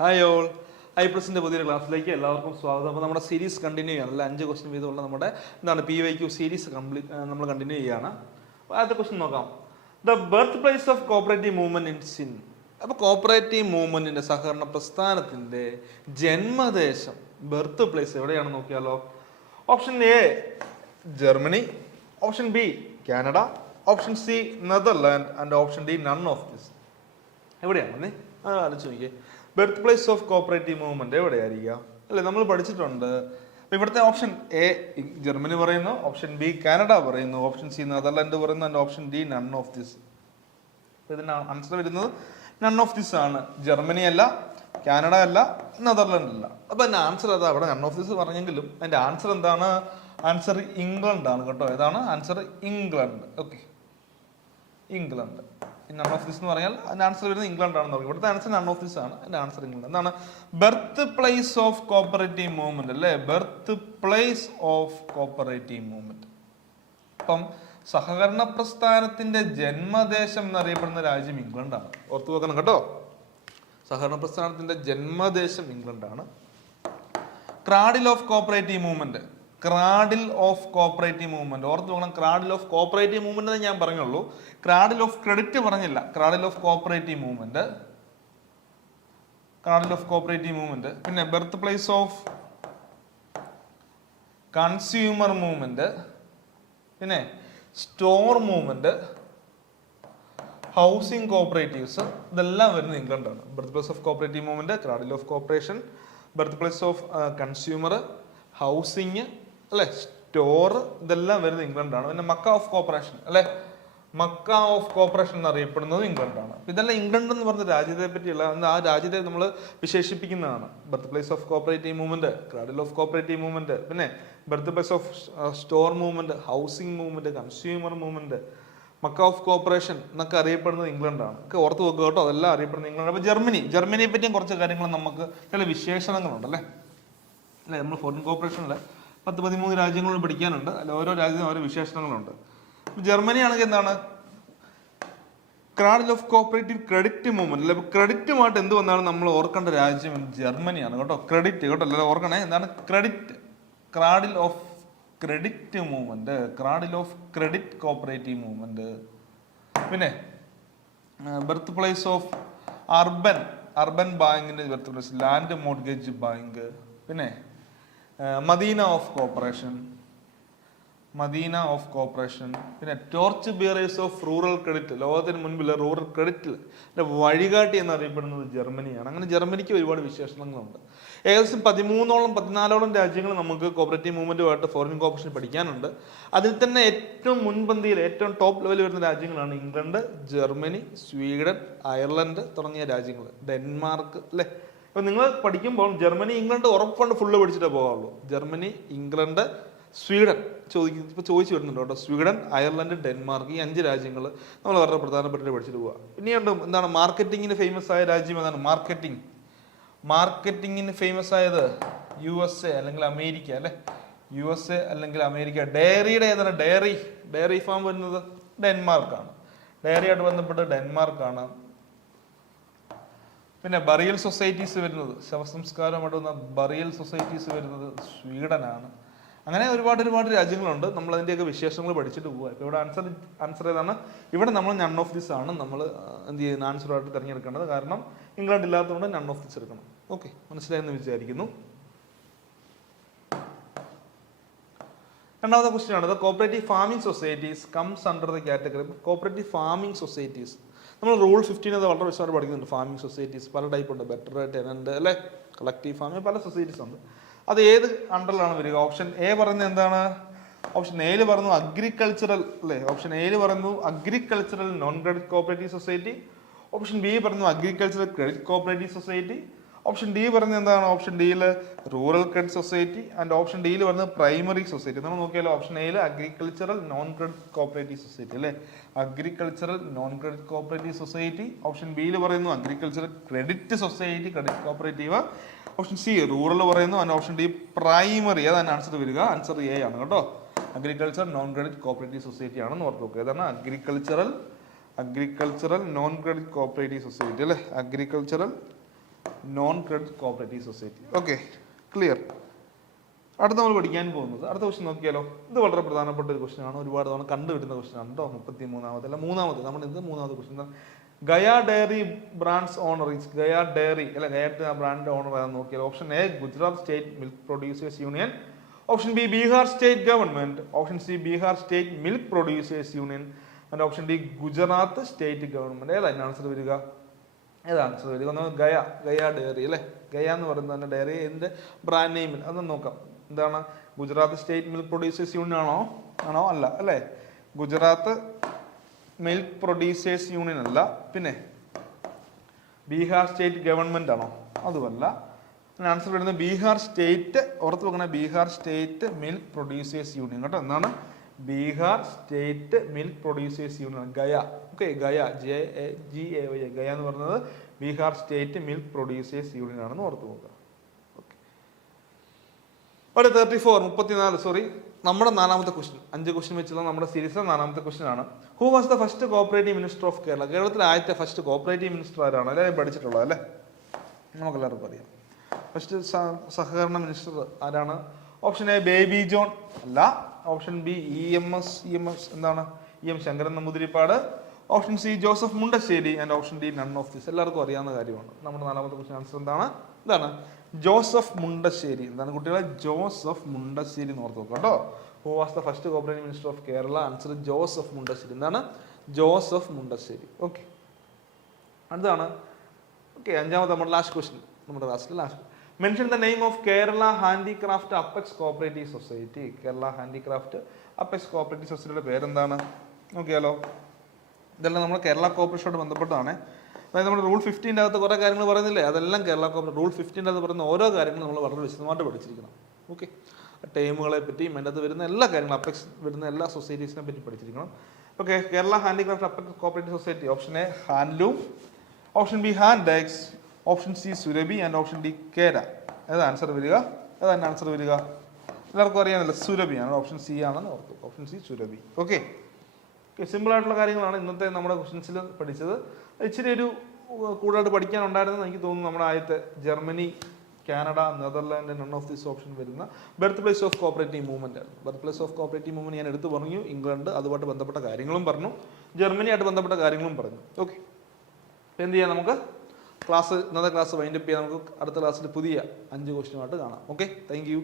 Hi all, ഐപ്ലസിൻ്റെ പുതിയൊരു ക്ലാസ്സിലേക്ക് എല്ലാവർക്കും സ്വാഗതം. അപ്പോൾ നമ്മുടെ സീരീസ് കണ്ടിന്യൂ ചെയ്യാണ്. അല്ല 5 ക്വസ്റ്റ്യൻ വീതമുള്ള നമ്മുടെ PYQ സീരീസ് നമ്മൾ കണ്ടിന്യൂ ചെയ്യുകയാണ്. അപ്പോൾ ആദ്യത്തെ ക്വസ്റ്റ്യൻ നോക്കാം. The birth place of cooperative movement in sin. അപ്പോൾ കോപ്പറേറ്റീവ് മൂവ്മെന്റിന്റെ സഹകരണ പ്രസ്ഥാനത്തിന്റെ ജന്മദേശം, ബർത്ത് പ്ലേസ് എവിടെയാണെന്ന് നോക്കിയാലോ. Option A Germany, option B Canada, option C Netherland and option D none of this. എവിടെയാണെന്നേ ആലോചിച്ച് നോക്കിയേ. Birth place of cooperative movement എവിടെയായിരിക്കാം അല്ലെ? നമ്മൾ പഠിച്ചിട്ടുണ്ട്. ഇവിടുത്തെ ഓപ്ഷൻ എ ജർമ്മനി പറയുന്നു, ഓപ്ഷൻ ബി കാനഡ പറയുന്നു, ഓപ്ഷൻ സി നെതർലാൻഡ് പറയുന്നു and option D none of this. ഇതിന് ആൻസർ വരുന്നത് നൺ ഓഫ് ദിസ് ആണ്. ജർമ്മനി അല്ല, കാനഡ അല്ല, നെതർലാൻഡ് അല്ല. അപ്പൊ അതിന്റെ ആൻസർ അതാ. അവിടെ നൺ ഓഫ് ദിസ് പറഞ്ഞെങ്കിലും അതിന്റെ ആൻസർ എന്താണ്? ആൻസർ ഇംഗ്ലണ്ട് ആണ് കേട്ടോ. ഏതാണ് answer? England. Okay, England. None of this എന്ന് പറഞ്ഞാൽ അതിന്റെ ആൻസർ വരുന്നത് ഇംഗ്ലണ്ട് ആണെന്ന് പറയും. ഇവിടുത്തെ ആൻസർ നൺ ഓഫ് ദിസ് ആണ്, അതിന്റെ ആൻസർ ഇംഗ്ലണ്ട്. എന്താണ് birth place of cooperative movement അല്ലേ? Birth place of cooperative movement. അപ്പം സഹകരണ പ്രസ്ഥാനത്തിന്റെ ജന്മദേശം എന്നറിയപ്പെടുന്ന രാജ്യം ഇംഗ്ലണ്ടാണ്. ഓർത്തു വെക്കണം കേട്ടോ. സഹകരണ പ്രസ്ഥാനത്തിന്റെ ജന്മദേശം ഇംഗ്ലണ്ടാണ്. Cradle of cooperative movement, cradle of cooperative movement ഓർത്ത് നോക്കണം. ക്രാഡിൽ ഓഫ് കോപ്പറേറ്റീവ് മൂവ്മെന്റ് ഞാൻ പറഞ്ഞുള്ളൂ, ക്രാഡിൽ ഓഫ് ക്രെഡിറ്റ് പറഞ്ഞില്ല. Cradle of cooperative movement, cradle of cooperative movement. പിന്നെ birth place of consumer movement, പിന്നെ സ്റ്റോർ മൂവ്മെന്റ്, ഹൗസിംഗ് കോപ്പറേറ്റീവ്സ്, ഇതെല്ലാം വരുന്നത് ഇംഗ്ലണ്ടാണ്. Birth place of cooperative movement, cradle of cooperation, birth place of consumer, housing അല്ലെ, store, ഇതെല്ലാം വരുന്നത് ഇംഗ്ലണ്ടാണ്. പിന്നെ മക്ക ഓഫ് കോപ്പറേഷൻ അല്ലെ, മക്ക ഓഫ് കോപ്പറേഷൻ എന്നറിയപ്പെടുന്നത് ഇംഗ്ലണ്ടാണ്. ഇതെല്ലാം ഇംഗ്ലണ്ട് എന്ന് പറഞ്ഞ രാജ്യത്തെ പറ്റിയുള്ള ആ രാജ്യത്തെ നമ്മൾ വിശേഷിപ്പിക്കുന്നതാണ്. Birth place of cooperative movement, cradle of cooperative movement, പിന്നെ birth place of store movement, housing movement, consumer movement, Mecca of cooperation എന്നൊക്കെ അറിയപ്പെടുന്നത് ഇംഗ്ലണ്ടാണ്. ഒക്കെ ഓർത്ത് വെക്കുക കേട്ടോ, അതെല്ലാം അറിയപ്പെടുന്നത് ഇംഗ്ലണ്ട്. അപ്പൊ ജർമ്മനിയെ പറ്റിയും കുറച്ച് കാര്യങ്ങൾ നമുക്ക് ചില വിശേഷണങ്ങളുണ്ട് അല്ലേ. നമ്മൾ ഫോറിൻ കോർപ്പറേഷനിൽ 10-13 രാജ്യങ്ങളിൽ പഠിക്കാനുണ്ട്. അല്ല, ഓരോ രാജ്യത്തിനും ഓരോ വിശേഷണങ്ങളുണ്ട്. ജർമ്മനി ആണെങ്കിൽ എന്താണ്? Cradle of cooperative credit movement അല്ലെ. ക്രെഡിറ്റുമായിട്ട് എന്ത് വന്നാലും നമ്മൾ ഓർക്കേണ്ട രാജ്യം ജർമ്മനിയാണ് കേട്ടോ. ക്രെഡിറ്റ് കേട്ടോ, അല്ലെ ഓർക്കണേ. എന്താണ് credit? Cradle of credit movement, cradle of credit cooperative movement. പിന്നെ ബർത്ത് പ്ലേസ് ഓഫ് അർബൻ ബാങ്കിന്റെ birth place land mortgage bank. പിന്നെ മദീന ഓഫ് കോപ്പറേഷൻ, പിന്നെ torch bearers of rural credit, ലോകത്തിന് മുൻപിലെ റൂറൽ ക്രെഡിറ്റിൽ വഴികാട്ടി എന്നറിയപ്പെടുന്നത് ജർമ്മനിയാണ്. അങ്ങനെ ജർമ്മനിക്ക് ഒരുപാട് വിശേഷണങ്ങളുണ്ട്. ഏകദേശം 14 രാജ്യങ്ങൾ നമുക്ക് കോപ്പറേറ്റീവ് മൂവ്മെന്റുമായിട്ട് ഫോറിൻ കോർപ്പറേഷൻ പഠിക്കാനുണ്ട്. അതിൽ തന്നെ ഏറ്റവും മുൻപന്തിയിൽ ഏറ്റവും ടോപ്പ് ലെവലിൽ വരുന്ന രാജ്യങ്ങളാണ് ഇംഗ്ലണ്ട്, ജർമ്മനി, സ്വീഡൻ, അയർലൻഡ് തുടങ്ങിയ രാജ്യങ്ങൾ, ഡെൻമാർക്ക് അല്ലെ. അപ്പൊ നിങ്ങൾ പഠിക്കുമ്പോൾ ജർമ്മനി, ഇംഗ്ലണ്ട് ഉറപ്പാണ്ട് ഫുള്ള് പഠിച്ചിട്ടേ പോകാവുള്ളൂ. ജർമ്മനി, ഇംഗ്ലണ്ട്, സ്വീഡൻ ചോദിച്ചു വരുന്നുണ്ട് കേട്ടോ. സ്വീഡൻ, അയർലൻഡ്, ഡെൻമാർക്ക്, ഈ 5 രാജ്യങ്ങൾ നമ്മൾ വളരെ പ്രധാനപ്പെട്ടിട്ട് പഠിച്ചിട്ട് പോവുക. പിന്നെയുണ്ട് എന്താണ് മാർക്കറ്റിങ്ങിന് ഫേമസ് ആയ രാജ്യം ഏതാണ്? മാർക്കറ്റിങ്ങിന് ഫേമസ് ആയത് USA അല്ലെങ്കിൽ അമേരിക്ക അല്ലെ. USA അല്ലെങ്കിൽ അമേരിക്ക. ഡയറിയുടെ ഏതാണ്? ഡയറി ഫാം വരുന്നത് ഡെൻമാർക്കാണ്. ഡയറിയായിട്ട് ബന്ധപ്പെട്ട് ഡെൻമാർക്കാണ്. പിന്നെ ബറിയൽ സൊസൈറ്റീസ് വരുന്നത്, ശവസംസ്കാരമായിട്ട് വന്ന ബറിയൽ സൊസൈറ്റീസ് വരുന്നത് സ്വീഡനാണ്. അങ്ങനെ ഒരുപാട് രാജ്യങ്ങളുണ്ട്. നമ്മൾ അതിൻ്റെയൊക്കെ വിശേഷങ്ങൾ പഠിച്ചിട്ട് പോവുക. ഇപ്പോൾ ഇവിടെ ആൻസർ ഏതാണ്? ഇവിടെ നമ്മൾ നൺ ഓഫ് ദിസ് ആണ് നമ്മൾ എന്ത് ചെയ്യുന്ന ആൻസറായിട്ട് തിരഞ്ഞെടുക്കേണ്ടത്. കാരണം ഇംഗ്ലണ്ട് ഇല്ലാത്തതുകൊണ്ട് നൺ ഓഫ് ദിസ് എടുക്കണം. ഓക്കെ, മനസ്സിലായെന്ന് വിചാരിക്കുന്നു. രണ്ടാമത്തെ ക്വസ്റ്റ്യൻ ആണ്, cooperative farming societies comes under the category. Cooperative farming societies നമ്മൾ റൂൾ 15 അത് വളരെ വിശദമായിട്ട് പഠിക്കുന്നുണ്ട്. ഫാമിംഗ് സൊസൈറ്റീസ് പല ടൈപ്പ് ഉണ്ട്. ബെറ്റർ, ടെനന്റ് അല്ലെ, കളക്റ്റീവ് ഫാമിംഗ്, പല സൊസൈറ്റീസ് ഉണ്ട്. അത് ഏത് അണ്ടറിലാണ് വരിക? ഓപ്ഷൻ എ പറയുന്നത് എന്താണ്? ഓപ്ഷൻ എയിൽ പറയുന്നു അഗ്രികൾച്ചറൽ അല്ലെ. ഓപ്ഷൻ എയിൽ പറയുന്നു agricultural non credit cooperative society. Option B പറയുന്നു agricultural credit cooperative society. Option D പറയുന്നത് എന്താണ്? ഓപ്ഷൻ ഡിയിൽ rural credit society and option ഡിയിൽ പറയുന്നത് പ്രൈമറി സൊസൈറ്റി. നമ്മൾ നോക്കിയാലോ, ഓപ്ഷൻ എയിൽ agricultural non credit cooperative society അല്ലെ. Agricultural non credit cooperative society. Option ബിയിൽ പറയുന്നു agricultural credit society, credit cooperative. Option C rural പറയുന്നു ആൻഡ് ഓപ്ഷൻ ഡി പ്രൈമറി. അതാണ് ആൻസർ വരിക. ആൻസർ എ ആണ് കേട്ടോ. Agriculture non credit cooperative society ആണെന്ന് ഓർത്ത് നോക്കുക. ഏതാണ്? Agricultural non credit cooperative society അല്ലെ. Agricultural non credit cooperative society. Okay, clear. അടുത്ത നമ്മൾ പഠിക്കാൻ പോകുന്നത് അടുത്ത ക്വസ്റ്റ്യൻ നോക്കിയാലോ. ഇത് വളരെ പ്രധാനപ്പെട്ട ഒരു ക്വസ്റ്റ്യൻ ആണ്, ഒരുപാട് തവണ കണ്ടുവരുന്ന ക്വസ്റ്റ്യൻ ആണ് കേട്ടോ. 33ാമത്തെ അല്ല മൂന്നാമത്തെ, നമ്മൾ ഇത് മൂന്നാമത്തെ question. Gaya dairy brands owner is Gaya dairy അല്ല ഗയ ബ്രാൻഡ് ഓണർ ആണെന്ന് നോക്കിയാൽ option A Gujarat state milk producers union, option B Bihar state government, option C Bihar state milk producers union and option D Gujarat state government. ഏതാണ് ആൻസർ വരിക? ഏതാണ് ആൻസർ വരിക? ഒന്ന് Gaya diary അല്ലേ. ഗയ എന്ന് പറയുന്നത് ഡയറി ഇതിന്റെ ബ്രാൻഡ് നെയിമിൽ അതൊന്ന് നോക്കാം. എന്താണ്? Gujarat state milk producers union ആണോ അല്ല അല്ലേ. ഗുജറാത്ത് മിൽക്ക് പ്രൊഡ്യൂസേഴ്സ് യൂണിയൻ അല്ല. പിന്നെ ബീഹാർ സ്റ്റേറ്റ് ഗവൺമെന്റ് ആണോ? അതുമല്ല. ആൻസർ വരുന്നത് ബീഹാർ സ്റ്റേറ്റ്, ഓർത്ത് വെക്കണേ, Bihar state milk producers union കേട്ടോ. എന്താണ്? Bihar state milk producers union Gaya. Okay, Gaya GAY Gaya എന്ന് പറയുന്നത് Bihar state milk producers union ആണെന്ന് ഓർത്ത് നോക്കുക. 34 നമ്മുടെ നാലാമത്തെ ക്വസ്റ്റ്യൻ, 5 ക്വസ്റ്റ്യൻ വെച്ചുള്ള നമ്മുടെ സീരീസിലെ നാലാമത്തെ ക്വസ്റ്റ്യൻ ആണ്. Who was the first cooperative minister of Kerala? കേരളത്തിലെ ആദ്യത്തെ ഫസ്റ്റ് കോപ്പറേറ്റീവ് മിനിസ്റ്റർ ആരാണ്? എല്ലാവരും പഠിച്ചിട്ടുള്ളത് അല്ലേ, നമുക്കെല്ലാവർക്കും അറിയാം. ഫസ്റ്റ് സഹകരണ മിനിസ്റ്റർ ആരാണ്? ഓപ്ഷൻ എ ബേബി ജോൺ അല്ല, ഓപ്ഷൻ ബി EMS എന്താണ് EM Sankaran Namboodiripad, option C Joseph Mundassery and option D none of this. എല്ലാവർക്കും അറിയാവുന്ന കാര്യമാണ്. നമ്മുടെ നാലാമത്തെ ക്വസ്റ്റ്യൻ ആൻസർ എന്താണ്? ജോസഫ് മുണ്ടശ്ശേരി. എന്താണ് കുട്ടികളെ? ജോസഫ് മുണ്ടശ്ശേരി എന്ന് ഓർത്ത് നോക്കാം കേട്ടോ. Who was the first cooperative minister of Kerala? Answer Joseph Mundassery. എന്താണ്? ജോസഫ് മുണ്ടശ്ശേരി. ഓക്കെ, അടുത്താണ്. ഓക്കെ, അഞ്ചാമത്തെ നമ്മുടെ ലാസ്റ്റ് ക്വസ്റ്റ്യൻ, നമ്മുടെ ക്ലാസ്സിലെ last. Mention the name of Kerala handicraft apex cooperative society. Kerala handicraft apex cooperative സൊസൈറ്റിയുടെ പേരെന്താണ്? നോക്കിയാലോ. ഇതെല്ലാം നമ്മുടെ കേരള കോർപ്പറേഷനോട് ബന്ധപ്പെട്ടതാണ്. അതായത് നമ്മുടെ റൂൾ 15 അകത്ത് കുറേ കാര്യങ്ങൾ പറയുന്നില്ലേ, അതെല്ലാം കേരള കോർപ്പറേഷൻ റൂൾ 15 അകത്ത് പറയുന്ന ഓരോ കാര്യങ്ങളും നമ്മൾ വളരെ വിശദമായിട്ട് പഠിച്ചിരിക്കണം. ഓക്കെ, ടൈമുകളെ പറ്റിയും അതിൻ്റെ അകത്ത് വരുന്ന എല്ലാ കാര്യങ്ങളും, അപ്പെക്സ് വരുന്ന എല്ലാ സൊസൈറ്റീസിനെ പറ്റി പഠിച്ചിരിക്കണം. Okay, Kerala handicraft apex cooperative society. Option A handloom, option B Hantex, option C Surabhi and option D കേര. ഏതാണ് ആൻസർ വരിക? എല്ലാവർക്കും അറിയാമല്ലോ, സുരഭിയാണ്. ഓപ്ഷൻ സി ആണെന്ന് ഓർത്തു. Option C Surabhi. Okay, simple ആയിട്ടുള്ള കാര്യങ്ങളാണ് ഇന്നത്തെ നമ്മുടെ ക്വസ്റ്റ്യൻസിൽ പഠിച്ചത്. ഇച്ചിരി ഒരു കൂടുതലായിട്ട് പഠിക്കാനുണ്ടായിരുന്നെന്ന് എനിക്ക് തോന്നുന്നു. നമ്മുടെ ആദ്യത്തെ Germany, Canada, Netherland, none of this option വരുന്ന birth place of cooperative movement ആണ്. Birth place of cooperative movement ഞാൻ എടുത്തു പറഞ്ഞു. ഇംഗ്ലണ്ട്, അതുമായിട്ട് ബന്ധപ്പെട്ട കാര്യങ്ങളും പറഞ്ഞു, ജർമ്മനിയായിട്ട് ബന്ധപ്പെട്ട കാര്യങ്ങളും പറഞ്ഞു. ഓക്കെ, എന്ത് ചെയ്യാം, നമുക്ക് ഇന്നത്തെ ക്ലാസ് വൈൻഡപ്പ് ചെയ്യാം. നമുക്ക് അടുത്ത ക്ലാസ്സിൽ പുതിയ 5 ക്വസ്റ്റ്യനുമായിട്ട് കാണാം. Okay, thank you.